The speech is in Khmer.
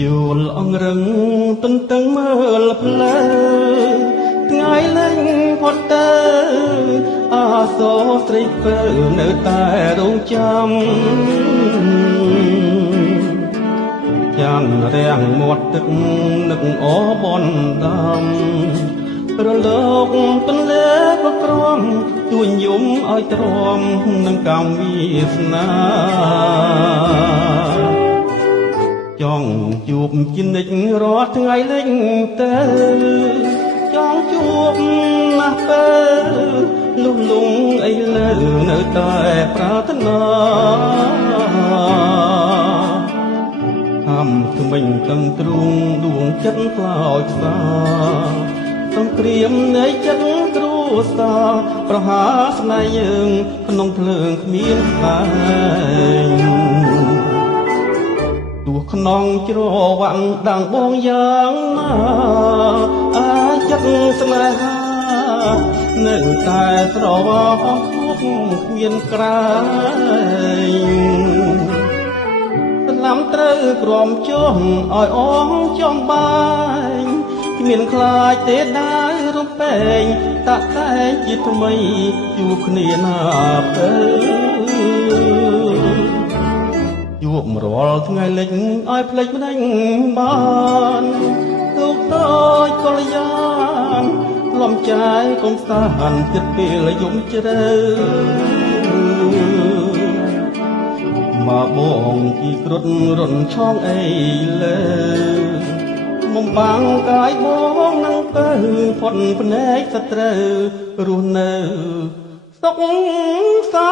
យល់អង្រឹងទន្ទឹងមើលផ្លែថ្ងៃលេងផុតទៅអាសូរស្រីពើនៅតែរងចាំចាំរាំងមាត់ទឹកនឹកអបនដាំរលកទន្លេក៏ក្រំទួញយំឲ្យទ្រាំនឹងកម្មវាសនាចង់ជួបជានិច្ចរាល់ថ្ងៃលេងទៅចង់ជួបណាស់ទៅលុះលងអីលើនៅតែប្រាថ្នាថ្មិញតឹងទ្រូងដួងចិត្តខ្លោចស្វាសង្គ្រាមនៃចិត្តគ្រួសារប្រហាស្នេហ៍យើងក្នុងភ្លើងគ្មានស្បែកទោះខ្នងច្រវាក់ដាំងបងយ៉ាងណាអាចចិត្តស្នេហានៅតែស្រវល់គ្មានក្រែងស្លាំត្រូវក្រំចុះឲ្យអងចំបាយគ្មានខ្លាចទេដែររំពេងតាក់តែងជាថ្មីជួបគ្នាណាទៅជួបរាល់ថ្ងៃលិចឲ្យភ្លេចម្ដេចបានទុកតូចកល្យានលំចាយកុំសានចិត្តពេលយំជ្រៅមកបងជីគ្រុតរុនឆងអីលើមុំបាំងកាយបងនឹងទៅផុតភ្នែកសត្រូវរស់នៅសុខសា